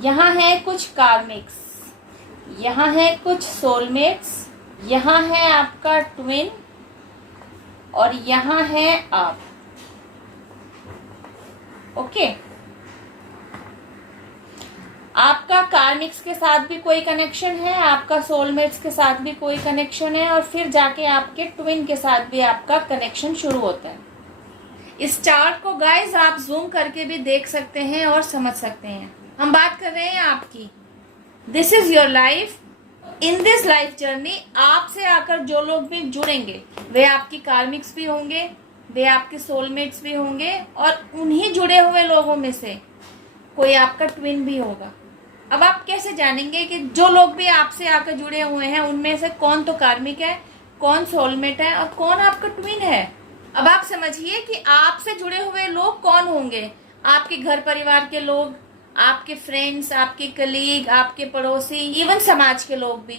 यहाँ है कुछ कार्मिक्स, यहाँ है कुछ सोलमेट्स, यहाँ है आपका ट्विन और यहाँ है आप। ओके, आपका कार्मिक्स के साथ भी कोई कनेक्शन है, आपका सोलमेट्स के साथ भी कोई कनेक्शन है, और फिर जाके आपके ट्विन के साथ भी आपका कनेक्शन शुरू होता है। इस चार्ट को गाइस आप जूम करके भी देख सकते हैं और समझ सकते हैं। हम बात कर रहे हैं आपकी। This is your life. In this life journey आपसे आकर जो लोग भी जुड़ेंगे वे आपकी कार्मिक्स भी होंगे, वे आपके सोलमेट्स भी होंगे, और उन्हीं जुड़े हुए लोगों में से कोई आपका ट्विन भी होगा। अब आप कैसे जानेंगे कि जो लोग भी आपसे आकर जुड़े हुए हैं उनमें से कौन तो कार्मिक है, कौन सोलमेट है और कौन आपका ट्विन है? अब आप समझिए कि आपसे जुड़े हुए लोग कौन होंगे। आपके घर परिवार के लोग, आपके फ्रेंड्स, आपके कलीग, आपके पड़ोसी, इवन समाज के लोग भी।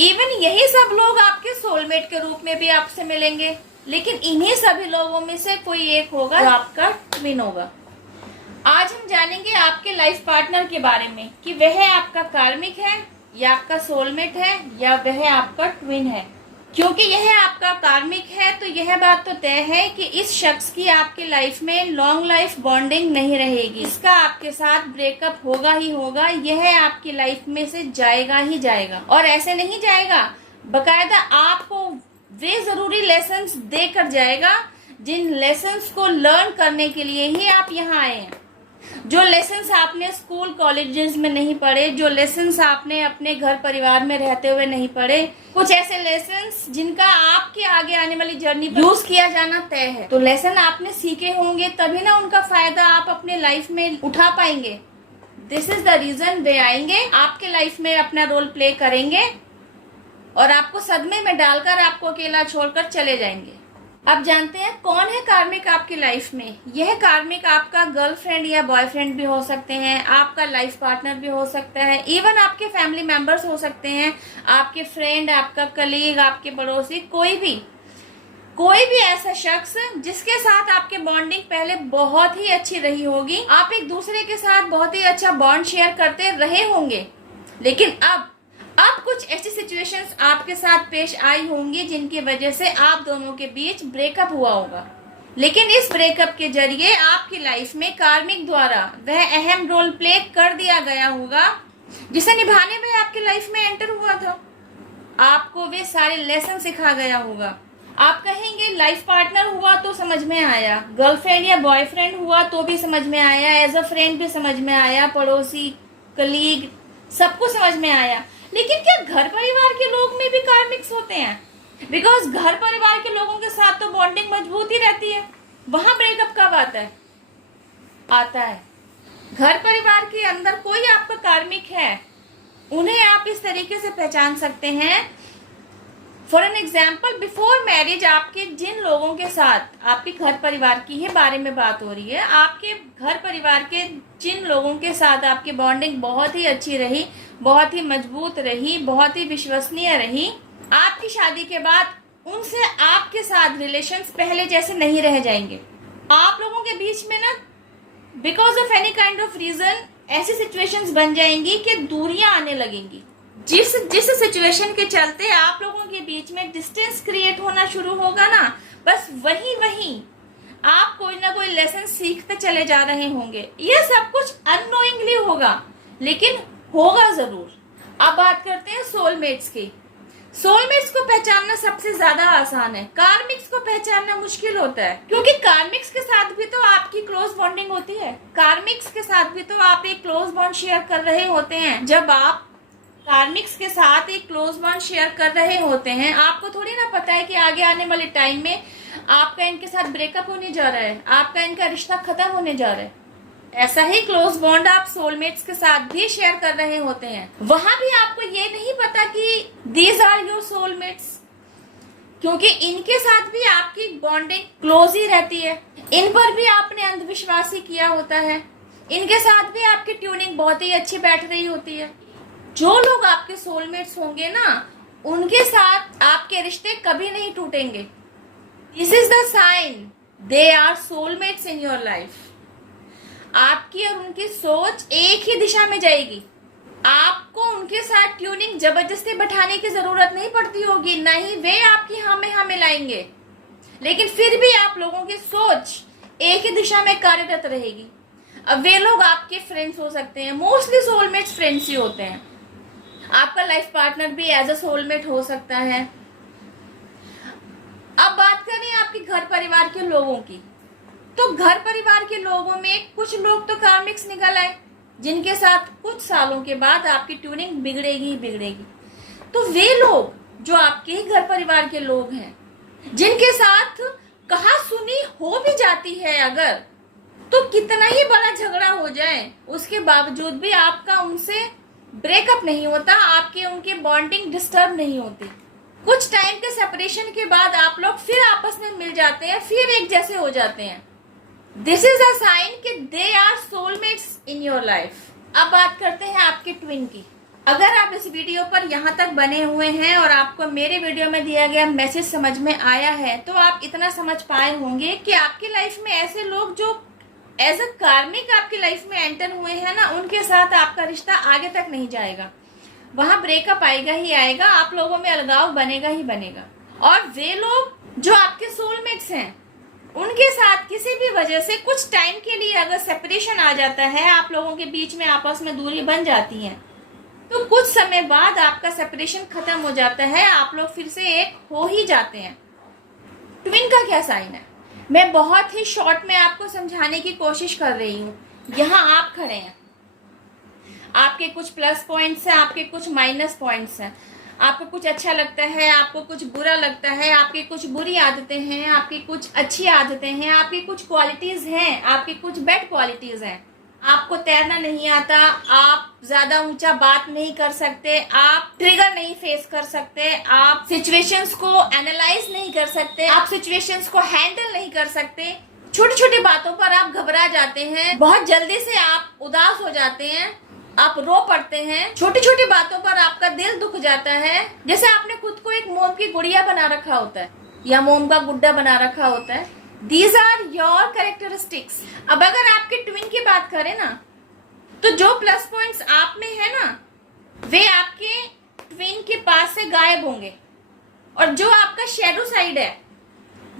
इवन यही सब लोग आपके सोलमेट के रूप में भी आपसे मिलेंगे, लेकिन इन्हीं सभी लोगों में से कोई एक होगा जो आपका ट्विन होगा। आज हम जानेंगे आपके लाइफ पार्टनर के बारे में कि वह आपका कार्मिक है या आपका सोलमेट है या वह आपका ट्विन है। क्योंकि यह आपका कार्मिक है तो यह बात तो तय है कि इस शख्स की आपकी लाइफ में लॉन्ग लाइफ बॉन्डिंग नहीं रहेगी। इसका आपके साथ ब्रेकअप होगा ही होगा। यह आपकी लाइफ में से जाएगा ही जाएगा, और ऐसे नहीं जाएगा, बकायदा आपको वे जरूरी लेसन्स देकर जाएगा जिन लेसन्स को लर्न करने के लिए ही आप यहाँ आए हैं। जो लेसन्स आपने स्कूल कॉलेजेस में नहीं पढ़े, जो लेसन्स आपने अपने घर परिवार में रहते हुए नहीं पढ़े, कुछ ऐसे लेसन्स जिनका आपके आगे आने वाली जर्नी पर यूज किया जाना तय है। तो लेसन आपने सीखे होंगे तभी ना उनका फायदा आप अपने लाइफ में उठा पाएंगे। दिस इज द रीजन वे आएंगे, आपके लाइफ में अपना रोल प्ले करेंगे और आपको सदमे में डालकर आपको अकेला छोड़कर चले जाएंगे। अब जानते हैं कौन है कार्मिक आपकी लाइफ में। यह कार्मिक आपका गर्लफ्रेंड या बॉयफ्रेंड भी हो सकते हैं, आपका लाइफ पार्टनर भी हो सकता है, इवन आपके फैमिली मेंबर्स हो सकते हैं, आपके फ्रेंड, आपका कलीग, आपके पड़ोसी, कोई भी ऐसा शख्स जिसके साथ आपके बॉन्डिंग पहले बहुत ही अच्छी रही होगी। आप एक दूसरे के साथ बहुत ही अच्छा बॉन्ड शेयर करते रहे होंगे, लेकिन अब कुछ ऐसी सिचुएशंस आपके साथ पेश आई होंगी जिनकी वजह से आप दोनों के बीच ब्रेकअप हुआ होगा। लेकिन इस ब्रेकअप के जरिए आपकी लाइफ में कार्मिक द्वारा वह अहम रोल प्ले कर दिया गया होगा जिसे निभाने में आपकी लाइफ में एंटर हुआ था। आपको वे सारे लेसन सिखा गया होगा। आप कहेंगे लाइफ पार्टनर हुआ तो समझ में आया, गर्लफ्रेंड या बॉयफ्रेंड हुआ तो भी समझ में आया, एज अ फ्रेंड भी समझ में आया, पड़ोसी, कलीग, सबको समझ में आया। लेकिन क्या घर परिवार के लोग में भी कार्मिक्स होते हैं? बिकॉज घर परिवार के लोगों के साथ तो बॉन्डिंग मजबूत ही रहती है, वहां ब्रेकअप कब आता है? घर परिवार के अंदर कोई आपका कार्मिक है, उन्हें आप इस तरीके से पहचान सकते हैं। For an example, before marriage आपके जिन लोगों के साथ, आपके घर परिवार की ही बारे में बात हो रही है, आपके घर परिवार के जिन लोगों के साथ आपकी बॉन्डिंग बहुत ही अच्छी रही, बहुत ही मजबूत रही, बहुत ही विश्वसनीय रही, आपकी शादी के बाद उनसे आपके साथ रिलेशंस पहले जैसे नहीं रह जाएंगे। आप लोगों के बीच में ना because of any kind of reason ऐसी सिचुएशंस बन जाएंगी कि दूरियां आने लगेंगी। जिस सिचुएशन के चलते आप लोगों के बीच में डिस्टेंस क्रिएट होना शुरू होगा ना, बस वही आप कोई ना कोई लेसन सीखते चले जा रहे होंगे। यह सब कुछ अननोइंगली होगा, लेकिन होगा जरूर। अब बात करते हैं सोलमेट्स की। सोलमेट्स को पहचानना सबसे ज्यादा आसान है, कार्मिक्स को पहचानना मुश्किल होता है, क्योंकि कार्मिक्स के साथ भी तो आपकी क्लोज बॉन्डिंग होती है। कार्मिक्स के साथ भी तो आप एक क्लोज बॉन्ड शेयर कर रहे होते हैं। जब आप कार्मिक्स के साथ एक क्लोज बॉन्ड शेयर कर रहे होते हैं, आपको थोड़ी ना पता है कि आगे आने वाले टाइम में आपका इनके साथ ब्रेकअप होने जा रहा है, आपका इनका रिश्ता खत्म होने जा रहा है। ऐसा ही क्लोज बॉन्ड आप सोलमेट्स के साथ भी शेयर कर रहे होते हैं। वहां भी आपको ये नहीं पता कि दीज आर योर सोलमेट्स, क्योंकि इनके साथ भी आपकी बॉन्डिंग क्लोज ही रहती है। इन पर भी आपने अंधविश्वास ही किया होता है, इनके साथ भी आपकी ट्यूनिंग बहुत ही अच्छी बैठ रही होती है। जो लोग आपके सोलमेट्स होंगे ना, उनके साथ आपके रिश्ते कभी नहीं टूटेंगे। This is the sign they are soulmates in your life. आपकी और उनकी सोच एक ही दिशा में जाएगी। आपको उनके साथ ट्यूनिंग जबरदस्ती बैठाने की जरूरत नहीं पड़ती होगी, ना ही वे आपकी हाँ में हाँ मिलाएंगे, लेकिन फिर भी आप लोगों की सोच एक ही दिशा में कार्यरत रहेगी। अब वे लोग आपके फ्रेंड्स हो सकते हैं, मोस्टली सोलमेट्स फ्रेंड्स ही होते हैं। आपका लाइफ पार्टनर भी एज अ सोलमेट हो सकता है। अब बात करें आपके घर परिवार के लोगों की, तो घर परिवार के लोगों में कुछ लोग तो कार्मिक्स निकल आए जिनके साथ कुछ सालों के बाद आपकी ट्यूनिंग बिगड़ेगी ही बिगड़ेगी। तो वे लोग जो आपके ही घर परिवार के लोग हैं, जिनके साथ कहा सुनी हो भी जाती है अगर, तो कितना ही बड़ा झगड़ा हो जाए उसके बावजूद भी आपका उनसे ब्रेकअप नहीं होता, आपके उनके बॉन्डिंग डिस्टर्ब नहीं होती। कुछ टाइम के सेपरेशन के बाद आप लोग फिर आपस में मिल जाते हैं, फिर एक जैसे हो जाते हैं। दिस इज अ साइन कि they are soulmates in your life. अब बात करते हैं आपके ट्विन की। अगर आप इस वीडियो पर यहाँ तक बने हुए हैं और आपको मेरे वीडियो में दिया गया मैसेज समझ में आया है, तो आप इतना समझ पाए होंगे कि आपकी लाइफ में ऐसे लोग जो एज अ कार्मिक आपकी लाइफ में एंटर हुए हैं ना, उनके साथ आपका रिश्ता आगे तक नहीं जाएगा। वहां ब्रेकअप आएगा ही आएगा, आप लोगों में अलगाव बनेगा ही बनेगा। और वे लोग जो आपके सोलमेट्स हैं, उनके साथ किसी भी वजह से कुछ टाइम के लिए अगर सेपरेशन आ जाता है, आप लोगों के बीच में आपस में दूरी बन जाती है, तो कुछ समय बाद आपका सेपरेशन खत्म हो जाता है, आप लोग फिर से एक हो ही जाते हैं। ट्विन का क्या साइन है, मैं बहुत ही शॉर्ट में आपको समझाने की कोशिश कर रही हूँ। यहाँ आप खड़े हैं, आपके कुछ प्लस पॉइंट्स हैं, आपके कुछ माइनस पॉइंट्स हैं, आपको कुछ अच्छा लगता है, आपको कुछ बुरा लगता है, आपकी कुछ बुरी आदतें हैं, आपकी कुछ अच्छी आदतें हैं, आपकी कुछ क्वालिटीज हैं, आपकी कुछ बैड क्वालिटीज हैं। आपको तैरना नहीं आता, आप ज्यादा ऊंचा बात नहीं कर सकते, आप ट्रिगर नहीं फेस कर सकते, आप सिचुएशंस को एनालाइज नहीं कर सकते, आप सिचुएशंस को हैंडल नहीं कर सकते। छोटी छोटी बातों पर आप घबरा जाते हैं, बहुत जल्दी से आप उदास हो जाते हैं, आप रो पड़ते हैं, छोटी छोटी बातों पर आपका दिल दुख जाता है, जैसे आपने खुद को एक मोम की गुड़िया बना रखा होता है या मोम का गुड्डा बना रखा होता है। These are your characteristics। अब अगर आपके ट्विन की बात करें ना, तो जो प्लस पॉइंट्स आप में है ना, वे आपके ट्विन के पास से गायब होंगे, और जो आपका शेडो साइड है,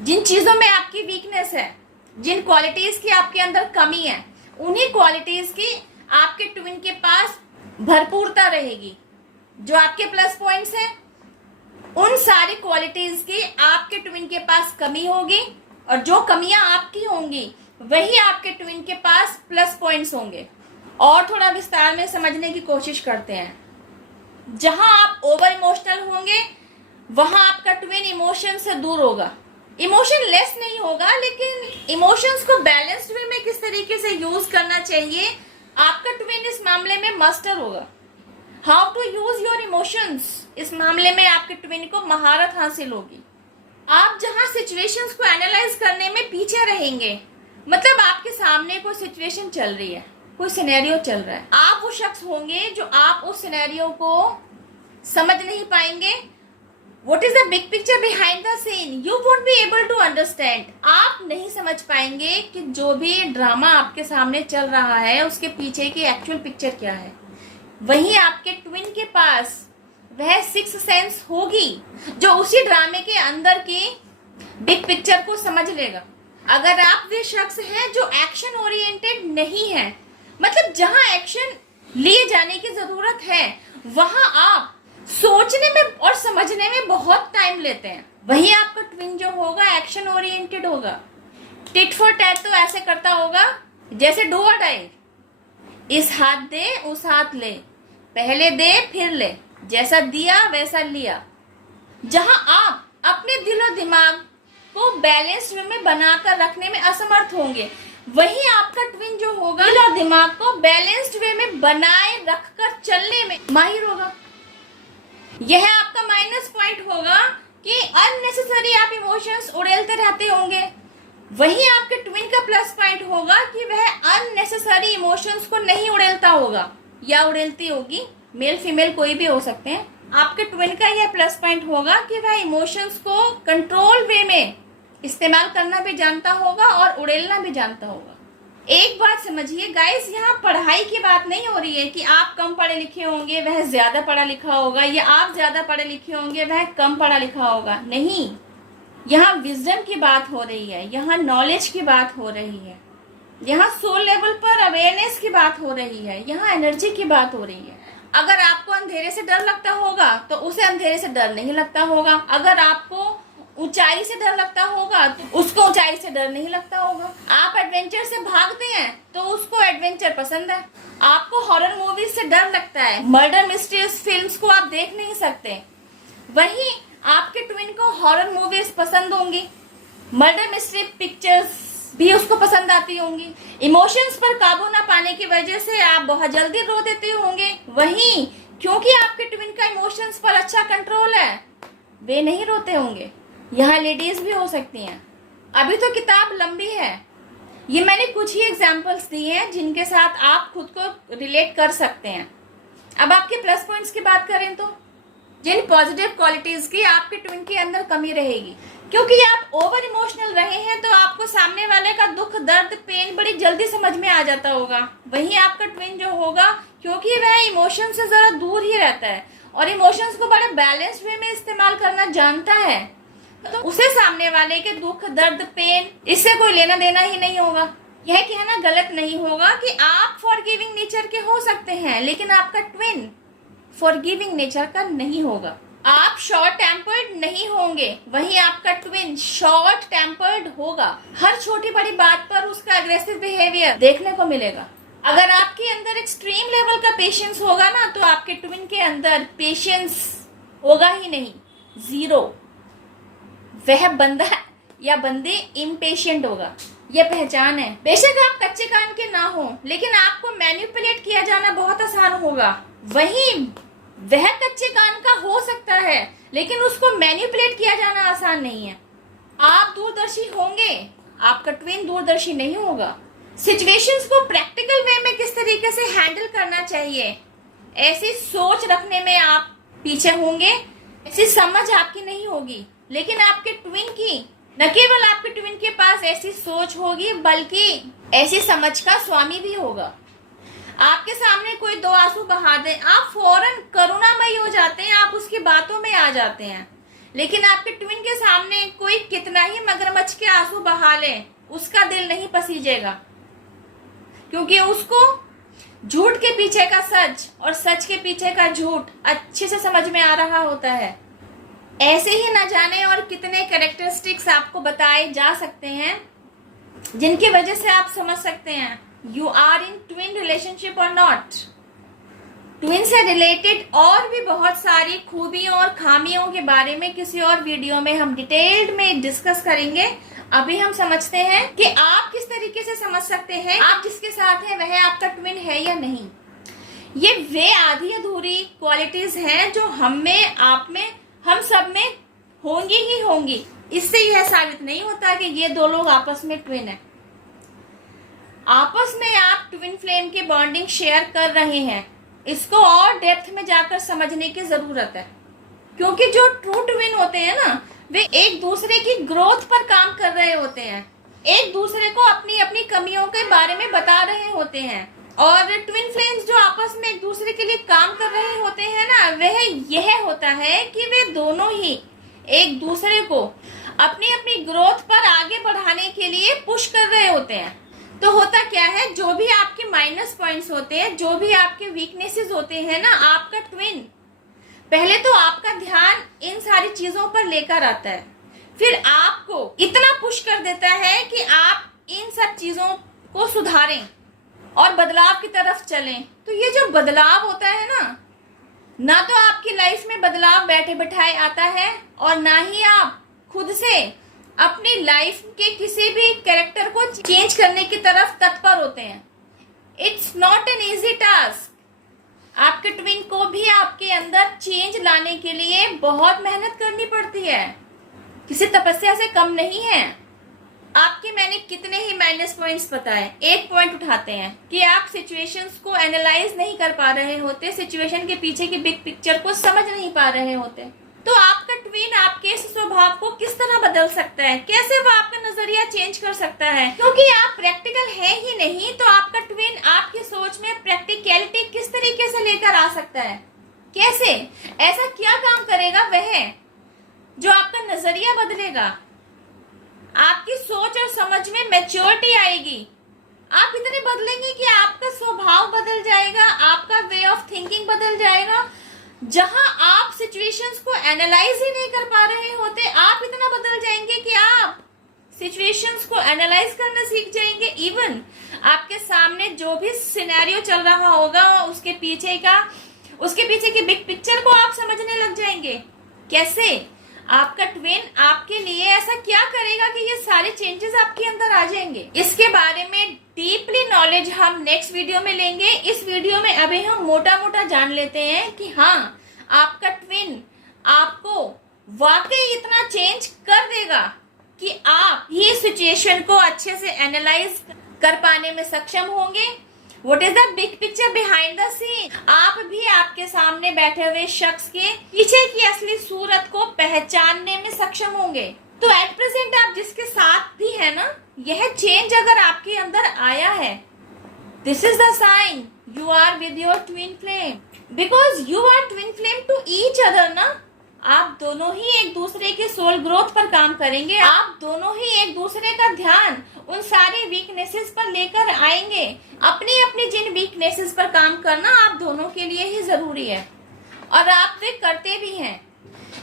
जिन चीजों में आपकी वीकनेस है, जिन क्वालिटीज की आपके अंदर कमी है, उन्हीं क्वालिटीज की आपके ट्विन के पास भरपूरता रहेगी। जो आपके प्लस पॉइंट्स हैं, उन सारी क्वालिटीज की आपके ट्विन के पास कमी होगी, और जो कमियां आपकी होंगी वही आपके ट्विन के पास प्लस पॉइंट्स होंगे। और थोड़ा विस्तार में समझने की कोशिश करते हैं। जहां आप ओवर इमोशनल होंगे, वहां आपका ट्विन इमोशन से दूर होगा, इमोशन लेस नहीं होगा, लेकिन इमोशंस को बैलेंस्ड वे में किस तरीके से यूज करना चाहिए, आपका ट्विन इस मामले में मास्टर होगा। How to use your emotions, इस मामले में आपके ट्विन को महारत हासिल होगी। आप जहां सिचुएशंस को एनालाइज करने में पीछे रहेंगे, मतलब आपके सामने कोई सिचुएशन चल रही है, कोई सिनेरियो चल रहा है, आप वो शख्स होंगे जो आप उस सिनेरियो को समझ नहीं पाएंगे। What is the big picture behind the scene? You won't be able to understand। आप नहीं समझ पाएंगे कि जो भी ड्रामा आपके सामने चल रहा है उसके पीछे की एक्चुअल पिक्चर क्या है। वहीं आपके ट्विन के पास वह सिक्स सेंस होगी जो उसी ड्रामे के अंदर की बिग पिक्चर को समझ लेगा। अगर आप वे शख्स हैं जो एक्शन ओरिएंटेड नहीं है, मतलब जहां एक्शन लिए जाने की जरूरत है वहां आप सोचने में और समझने में बहुत टाइम लेते हैं, वहीं आपका ट्विन जो होगा एक्शन ओरिएंटेड होगा। टिट फॉर टैट तो ऐसे करता होगा जैसे डू और डाई, इस हाथ दे उस हाथ ले, पहले दे फिर ले, जैसा दिया वैसा लिया। जहां आप अपने दिल और दिमाग को बैलेंस्ड वे में बनाकर रखने में असमर्थ होंगे, वहीं आपका ट्विन जो होगा दिल और दिमाग को बैलेंस्ड वे में बनाए रखकर चलने में माहिर होगा। यह आपका माइनस पॉइंट होगा कि अननेसेसरी आप इमोशंस उड़ेलते रहते होंगे, वहीं आपके ट्विन का प्लस पॉइंट होगा कि वह अननेसेसरी इमोशंस को नहीं उड़ेलता होगा या उड़ेलती होगी, मेल फीमेल कोई भी हो सकते हैं। आपके ट्विन का यह प्लस पॉइंट होगा कि वह इमोशंस को कंट्रोल वे में इस्तेमाल करना भी जानता होगा और उड़ेलना भी जानता होगा। एक बात समझिए गाइस, यहाँ पढ़ाई की बात नहीं हो रही है कि आप कम पढ़े लिखे होंगे वह ज्यादा पढ़ा लिखा होगा, या आप ज्यादा पढ़े लिखे होंगे वह कम पढ़ा लिखा होगा। नहीं, यहाँ विजडम की बात हो रही है, यहाँ नॉलेज की बात हो रही है, यहाँ सोल लेवल पर अवेयरनेस की बात हो रही है, यहाँ एनर्जी की बात हो रही है। अगर आपको अंधेरे से डर लगता होगा तो उसे अंधेरे से डर नहीं लगता होगा। अगर आपको ऊंचाई से डर लगता होगा तो उसको ऊंचाई से डर नहीं लगता होगा। आप एडवेंचर से भागते हैं तो उसको एडवेंचर पसंद है। आपको हॉरर मूवीज से डर लगता है, मर्डर मिस्ट्रीज फिल्म्स को आप देख नहीं सकते, वहीं आपके ट्विन को हॉरर मूवीज पसंद होंगी, मर्डर मिस्ट्री पिक्चर्स भी उसको पसंद आती होंगी। इमोशंस पर काबू ना पाने की वजह से आप बहुत जल्दी रो देते होंगे, वहीं क्योंकि आपके ट्विन का इमोशंस पर अच्छा कंट्रोल है वे नहीं रोते होंगे। यहाँ लेडीज भी हो सकती हैं। अभी तो किताब लंबी है, ये मैंने कुछ ही एग्जाम्पल्स दिए हैं जिनके साथ आप खुद को रिलेट कर सकते हैं। अब आपके प्लस पॉइंट्स की बात करें तो जिन पॉजिटिव क्वालिटीज की आपके ट्विन के अंदर कमी रहेगी, क्योंकि आप ओवर इमोशनल रहे हैं तो आपको सामने वाले का दुख दर्द पेन बड़ी जल्दी समझ में आ जाता होगा। वहीं आपका ट्विन जो होगा, क्योंकि वह इमोशन से जरा दूर ही रहता है और इमोशंस को बड़े बैलेंस्ड वे में इस्तेमाल करना जानता है, तो उसे सामने वाले के दुख दर्द पेन इससे कोई लेना देना ही नहीं होगा। यह कहना गलत नहीं होगा कि आप फॉरगिविंग नेचर के हो सकते हैं, लेकिन आपका ट्विन फॉरगिविंग नेचर का नहीं होगा। आप शॉर्ट टेम्पर्ड नहीं होंगे, वहीं आपका ट्विन शॉर्ट टेम्पर्ड होगा। हर छोटी बड़ी बात पर उसका अग्रेसिव बिहेवियर देखने को मिलेगा। अगर आपके अंदर एक्सट्रीम लेवल का पेशेंस होगा ना, तो आपके ट्विन के अंदर पेशेंस होगा ही नहीं, जीरो। वह बंदा या बंदे इम्पेशेंट होगा, यह पहचान है। बेशक आप कच्चे कान के ना हो, लेकिन आपको मैनिपुलेट किया जाना बहुत आसान होगा। वहीं वह कच्चे कान का हो सकता है, लेकिन उसको मैनिपुलेट किया जाना आसान नहीं है। आप दूरदर्शी होंगे, आपका ट्विन दूरदर्शी नहीं होगा। सिचुएशंस को प्रैक्टिकल वे में किस तरीके से हैंडल करना चाहिए, ऐसी सोच रखने में आप पीछे होंगे। ऐसी समझ आपकी नहीं होगी, लेकिन आपके ट्विन की, न केवल आपके ट्विन के पास ऐसी सोच होगी, बल्कि ऐसी समझ का स्वामी भी होगा। आपके सामने कोई दो आंसू बहा दे, आप फौरन करुणामयी हो जाते हैं, आप उसकी बातों में आ जाते हैं। लेकिन आपके ट्विन के सामने कोई कितना ही मगरमच्छ के आंसू बहा ले, उसका दिल नहीं पसीजेगा, क्योंकि उसको झूठ के पीछे का सच और सच के पीछे का झूठ अच्छे से समझ में आ रहा होता है। ऐसे ही न जाने और कितने कैरेक्टरिस्टिक्स आपको बताए जा सकते हैं जिनकी वजह से आप समझ सकते हैं you are in twin relationship और नॉट। ट्विन से रिलेटेड और भी बहुत सारी खूबियों और खामियों के बारे में किसी और वीडियो में हम डिटेल्ड में डिस्कस करेंगे। अभी हम समझते हैं कि आप किस तरीके से समझ सकते हैं आप जिसके साथ हैं वह आपका ट्विन है या नहीं। ये वे आधी अधूरी क्वालिटीज हैं जो हम में, आप में, हम सब में होंगी ही होंगी। इससे यह साबित नहीं होता कि ये दो लोग आपस में ट्विन हैं। आपस में आप ट्विन फ्लेम की बॉन्डिंग शेयर कर रहे हैं, इसको और डेप्थ में जाकर समझने की जरूरत है, क्योंकि जो ट्रू ट्विन होते हैं ना, वे एक दूसरे की ग्रोथ पर काम कर रहे होते हैं, एक दूसरे को अपनी अपनी कमियों के बारे में बता रहे होते हैं। और ट्विन फ्लेम्स जो आपस में एक दूसरे के लिए काम कर रहे होते हैं ना, वह यह होता है कि वे दोनों ही एक दूसरे को अपनी अपनी ग्रोथ पर आगे बढ़ाने के लिए पुश कर रहे होते हैं। तो होता क्या है, जो भी आपके माइनस पॉइंट्स होते हैं, जो भी आपके वीकनेसेस होते हैं ना, आपका ट्विन पहले तो आपका ध्यान इन सारी चीजों पर लेकर आता है, फिर आपको इतना पुश कर देता है कि आप इन सब चीजों को सुधारें और बदलाव की तरफ चलें। तो ये जो बदलाव होता है ना तो आपकी लाइफ में बदलाव बैठे बैठाए आता है, और ना ही आप खुद से अपनी लाइफ के किसी भी कैरेक्टर को चेंज करने की तरफ तत्पर होते हैं। It's not an easy task. आपके ट्विन को भी आपके अंदर चेंज लाने के लिए बहुत मेहनत करनी पड़ती है, किसी तपस्या से कम नहीं है। आपके मैंने कितने ही माइनस पॉइंट्स बताए, एक पॉइंट उठाते हैं कि आप सिचुएशंस को एनालाइज नहीं कर पा रहे होते, सिचुएशन के पीछे की बिग पिक्चर को समझ नहीं पा रहे होते। तो आपका ट्विन आपके इस स्वभाव को किस तरह बदल सकता है, कैसे वो आपका नजरिया चेंज कर सकता है। क्योंकि आप प्रैक्टिकल है ही नहीं, तो आपका ट्विन आपकी सोच में प्रैक्टिकलिटी किस तरीके से लेकर आ सकता है, कैसे, ऐसा क्या काम करेगा वह जो आपका नजरिया बदलेगा, आपकी सोच और समझ में मैच्योरिटी आएगी। आप इतने बदलेंगे कि आपका स्वभाव बदल जाएगा, आपका वे ऑफ थिंकिंग बदल जाएगा। जहां आप सिचुएशंस को एनालाइज ही नहीं कर पा रहे होते, आप इतना बदल जाएंगे कि आप सिचुएशंस को एनालाइज करना सीख जाएंगे। इवन आपके सामने जो भी सिनेरियो चल रहा होगा उसके पीछे की बिग पिक्चर को आप समझने लग जाएंगे। कैसे आपका ट्विन आपके लिए ऐसा क्या करेगा कि ये सारे चेंजेस आपके अंदर आ जाएंगे। इसके बारे में डीपली नॉलेज हम नेक्स्ट वीडियो में लेंगे। इस वीडियो में अभी हम मोटा मोटा जान लेते हैं कि हाँ, आपका ट्विन आपको वाकई इतना चेंज कर देगा कि आप ये सिचुएशन को अच्छे से एनालाइज कर पाने में सक्षम होंगे। What is the big picture behind the scene? आप भी आपके सामने बैठे हुए शख्स के पीछे की असली सूरत को पहचानने में सक्षम होंगे। तो एट प्रेजेंट आप जिसके साथ भी है ना, यह चेंज अगर आपके अंदर आया है, this is the sign you are with your twin flame, because you are twin flame to each other ना। आप दोनों ही एक दूसरे के सोल ग्रोथ पर काम करेंगे, आप दोनों ही एक दूसरे का ध्यान उन सारे वीकनेसेस पर लेकर आएंगे। अपनी अपनी जिन वीकनेसेस पर काम करना आप दोनों के लिए ही जरूरी है, और आप वे करते भी हैं।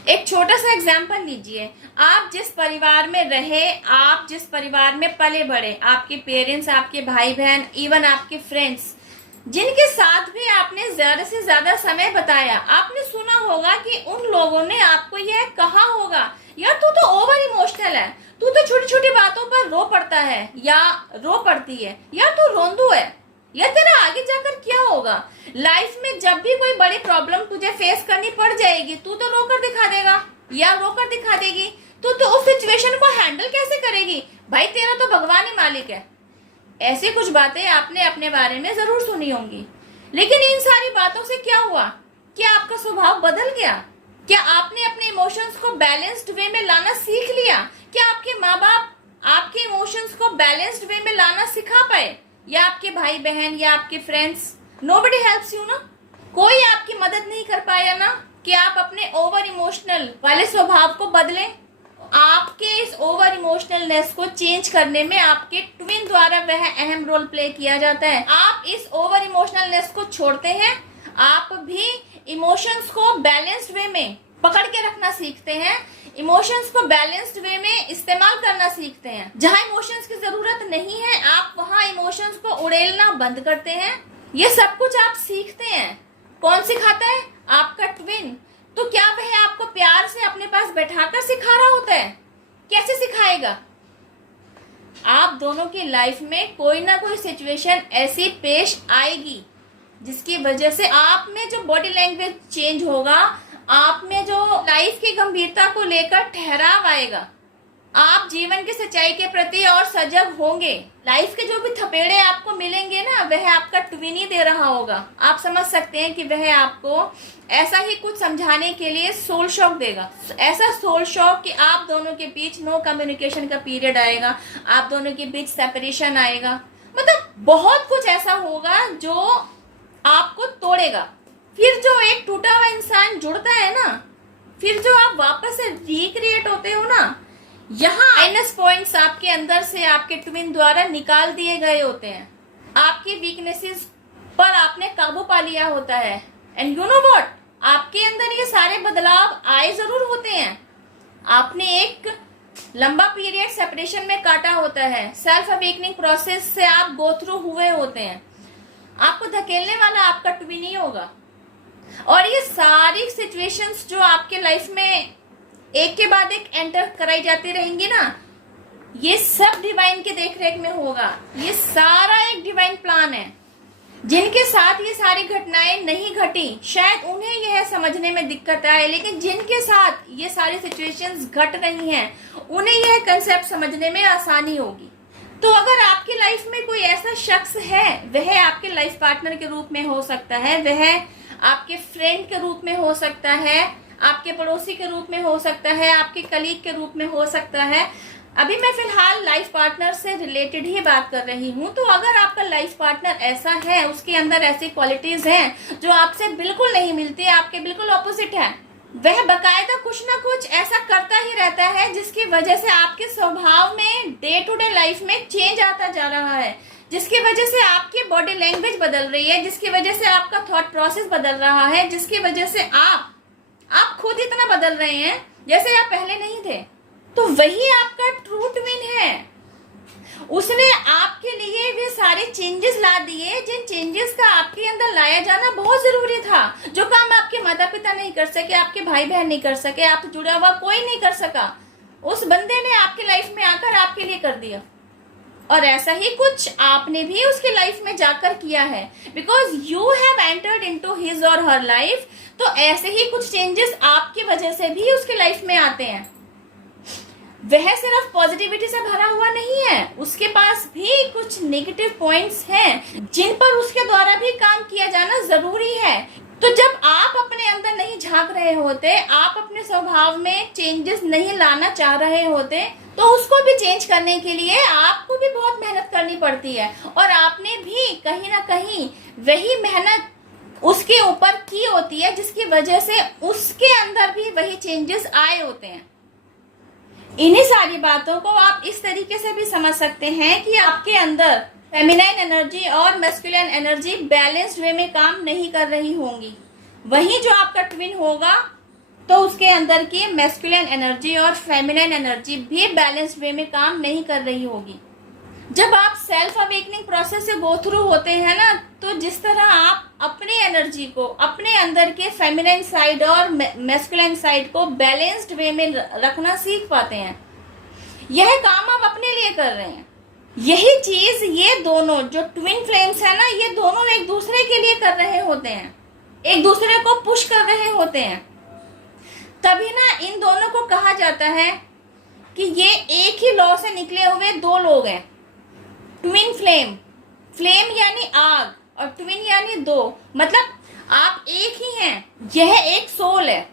एक छोटा सा एग्जाम्पल लीजिए, आप जिस परिवार में रहे, आप जिस परिवार में पले बढ़े, आपके पेरेंट्स, आपके भाई बहन, इवन आपके फ्रेंड्स, जिनके साथ भी आपने ज्यादा से ज्यादा समय बताया, आपने सुना होगा कि उन लोगों ने आपको यह कहा होगा, यार तू तो ओवर इमोशनल है, तू तो छोटी छोटी बातों पर रो पड़ता है या रो पड़ती है, या तू रोंदू है, या तेरा आगे जाकर क्या होगा। लाइफ में जब भी कोई बड़ी प्रॉब्लम तुझे फेस करनी पड़ जाएगी, तू तो रोकर दिखा देगा या रोकर दिखा देगी, तू तो उस सिचुएशन को हैंडल कैसे करेगी, भाई तेरा तो भगवान ही मालिक है। ऐसे कुछ बातें आपने अपने बारे में जरूर सुनी होंगी। लेकिन इन सारी बातों से क्या हुआ? क्या आपका स्वभाव बदल गया? क्या आपने अपने इमोशंस को बैलेंस्ड वे में लाना सीख लिया? क्या आपके माँ बाप आपके इमोशंस को बैलेंस्ड वे में लाना सिखा पाए, या आपके भाई बहन या आपके फ्रेंड्स? नोबडी हेल्प्स यू ना, कोई आपकी मदद नहीं कर पाया ना कि आप अपने ओवर इमोशनल वाले स्वभाव को बदलें। आपके इस ओवर इमोशनलनेस को चेंज करने में आपके ट्विन द्वारा वह अहम रोल प्ले किया जाता है। आप इस ओवर इमोशनलनेस को छोड़ते हैं, आप भी इमोशंस को बैलेंस्ड वे में पकड़ के रखना सीखते हैं, इमोशंस को बैलेंस्ड वे में इस्तेमाल करना सीखते हैं। जहां इमोशंस की जरूरत नहीं है, आप वहां इमोशंस को उड़ेलना बंद करते हैं। ये सब कुछ आप सीखते हैं। कौन सिखाता है? आपका ट्विन। तो क्या वह आपको प्यार से अपने पास बैठाकर सिखा रहा होता है? कैसे सिखाएगा? आप दोनों की लाइफ में कोई ना कोई सिचुएशन ऐसी पेश आएगी जिसकी वजह से आप में जो बॉडी लैंग्वेज चेंज होगा, आप में जो लाइफ की गंभीरता को लेकर ठहराव आएगा, आप जीवन की सच्चाई के प्रति और सजग होंगे। लाइफ के जो भी थपेड़े आपको मिलेंगे ना, वह आपका ट्विन ही दे रहा होगा। आप समझ सकते हैं कि वह आपको ऐसा ही कुछ समझाने के लिए सोल शॉक देगा। ऐसा सोल शॉक कि आप दोनों के बीच नो कम्युनिकेशन का पीरियड आएगा, आप दोनों के बीच सेपरेशन आएगा, मतलब बहुत कुछ ऐसा होगा जो आपको तोड़ेगा। फिर जो एक टूटा हुआ इंसान जुड़ता है ना, फिर जो आप वापस से रिक्रिएट होते हो ना, यहाँ माइनस पॉइंट्स आपके अंदर से आपके ट्विन द्वारा निकाल दिए गए होते हैं। आपकी वीकनेसेस पर आपने काबू पा लिया होता है। एंड यू नो व्हाट, आपके अंदर ये सारे बदलाव आए जरूर होते हैं। आपने एक लंबा पीरियड सेपरेशन में काटा होता है, सेल्फ अवेकनिंग प्रोसेस से आप गो थ्रू हुए होते हैं। आपको धकेलने वाला आपका ट्विन ही होगा। और ये सारी सिचुएशंस जो आपके लाइफ में एक के बाद एक एंटर कराई जाती रहेंगी ना, ये सब डिवाइन के देखरेख में होगा। ये सारा एक डिवाइन प्लान है। जिनके साथ ये सारी घटनाएं नहीं घटी, शायद उन्हें यह समझने में दिक्कत आए, लेकिन जिनके साथ ये सारी सिचुएशंस घट रही हैं, उन्हें यह कंसेप्ट समझने में आसानी होगी। तो अगर आपकी लाइफ में कोई ऐसा शख्स है, वह आपके लाइफ पार्टनर के रूप में हो सकता है, वह आपके फ्रेंड के रूप में हो सकता है, आपके पड़ोसी के रूप में हो सकता है, आपके कलीग के रूप में हो सकता है। अभी मैं फिलहाल लाइफ पार्टनर से रिलेटेड ही बात कर रही हूँ। तो अगर आपका लाइफ पार्टनर ऐसा है, उसके अंदर ऐसी क्वालिटीज हैं जो आपसे बिल्कुल नहीं मिलती, आपके बिल्कुल ऑपोजिट है, वह बकायदा कुछ ना कुछ ऐसा करता ही रहता है जिसकी वजह से आपके स्वभाव में डे टू डे लाइफ में चेंज आता जा रहा है, जिसकी वजह से आपकी बॉडी लैंग्वेज बदल रही है, जिसकी वजह से आपका थॉट प्रोसेस बदल रहा है, जिसकी वजह से आप खुद इतना बदल रहे हैं जैसे आप पहले नहीं थे। तो वही आपका ट्रू ट्विन है। उसने आपके लिए वे सारे चेंजेस ला दिए जिन चेंजेस का आपके अंदर लाया जाना बहुत जरूरी था। जो काम आपके माता पिता नहीं कर सके, आपके भाई बहन नहीं कर सके, आप जुड़ा हुआ कोई नहीं कर सका, उस बंदे ने आपकी लाइफ में आकर आपके लिए कर दिया। और ऐसा ही कुछ आपने भी उसके लाइफ में जाकर किया है, because you have entered into his और हर लाइफ। तो ऐसे ही कुछ चेंजेस आपकी वजह से भी उसके लाइफ में आते हैं। वह सिर्फ पॉजिटिविटी से भरा हुआ नहीं है, उसके पास भी कुछ नेगेटिव पॉइंट्स हैं जिन पर उसके द्वारा भी काम किया जाना जरूरी है। तो जब आप अपने अंदर नहीं झांक रहे होते, आप अपने स्वभाव में चेंजेस नहीं लाना चाह रहे होते, तो उसको भी चेंज करने के लिए आपको भी बहुत मेहनत करनी पड़ती है। और आपने भी कहीं ना कहीं वही मेहनत उसके ऊपर की होती है, जिसकी वजह से उसके अंदर भी वही चेंजेस आए होते हैं। इन्हीं सारी बातों को आप इस तरीके से भी समझ सकते हैं कि आपके अंदर फेमिनाइन एनर्जी और मैस्कुलिन एनर्जी बैलेंस्ड वे में काम नहीं कर रही होंगी। वहीं जो आपका ट्विन होगा तो उसके अंदर की मैस्कुलिन एनर्जी और फेमिनाइन एनर्जी भी बैलेंस्ड वे में काम नहीं कर रही होगी। जब आप सेल्फ अवेकनिंग प्रोसेस से गो थ्रू होते हैं ना, तो जिस तरह आप अपनी एनर्जी को, अपने अंदर के फेमिनाइन साइड और मैस्कुलिन साइड को बैलेंस्ड वे में रखना सीख पाते हैं, यह काम आप अपने लिए कर रहे हैं। यही चीज ये दोनों जो ट्विन फ्लेम्स है ना, ये दोनों एक दूसरे के लिए कर रहे होते हैं, एक दूसरे को पुश कर रहे होते हैं। तभी ना इन दोनों को कहा जाता है कि ये एक ही लॉ से निकले हुए दो लोग हैं। ट्विन फ्लेम, फ्लेम यानी आग और ट्विन यानी दो, मतलब आप एक ही हैं। यह एक सोल है।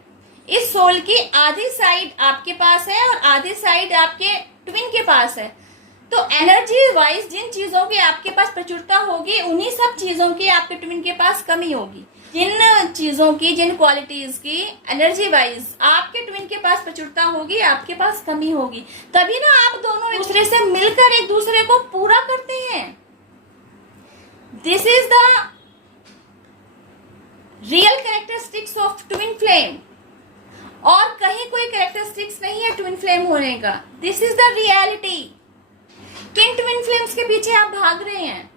इस सोल की आधी साइड आपके पास है और आधी साइड आपके ट्विन के पास है। तो एनर्जी वाइज जिन चीजों की आपके पास प्रचुरता होगी, उन्हीं सब चीजों की आपके ट्विन के पास कमी होगी। जिन चीजों की, जिन क्वालिटीज की एनर्जी वाइज आपके ट्विन के पास प्रचुरता होगी, आपके पास कमी होगी। तभी ना आप दोनों एक दूसरे से मिलकर एक दूसरे को पूरा करते हैं। This is the real characteristics of twin flame. और कहीं कोई कैरेक्टरिस्टिक्स नहीं है ट्विन फ्लेम होने का। This is the reality. किन ट्विन फ्लेम्स के पीछे आप भाग रहे हैं?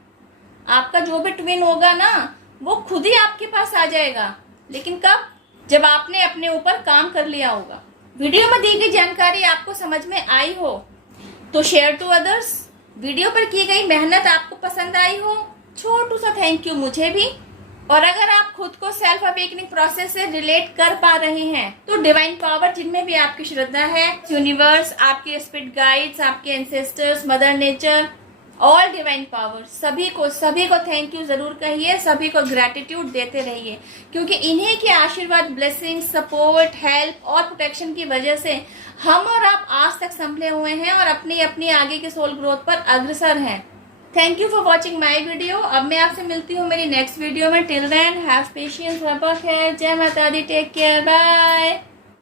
आपका जो भी ट्विन होगा ना, वो खुद ही आपके पास आ जाएगा। लेकिन कब? जब आपने अपने ऊपर काम कर लिया होगा। वीडियो में दी गई जानकारी आपको समझ में आई हो तो शेयर टू अदर्स। वीडियो पर की गई मेहनत आपको पसंद आई हो, छोटू सा थैंक यू मुझे भी। और अगर आप खुद को सेल्फ अवेकनिंग प्रोसेस से रिलेट कर पा रहे हैं, तो डिवाइन पावर जिनमें भी आपकी श्रद्धा है, यूनिवर्स, आपके स्पिरिट गाइड्स, आपके ancestors, mother nature, all divine power, सभी को थैंक यू जरूर कहिए, सभी को ग्रेटिट्यूड देते रहिए, क्योंकि इन्हीं के आशीर्वाद, ब्लेसिंग, सपोर्ट, हेल्प और प्रोटेक्शन की वजह से हम और आप आज तक संभले हुए हैं और अपनी अपनी आगे के सोल ग्रोथ पर अग्रसर हैं। Thank you for watching my video. अब मैं आपसे मिलती हूँ मेरी नेक्स्ट वीडियो में। टिल देन हैव पेशेंस, रब खैर, जय माता दी, टेक केयर, बाय।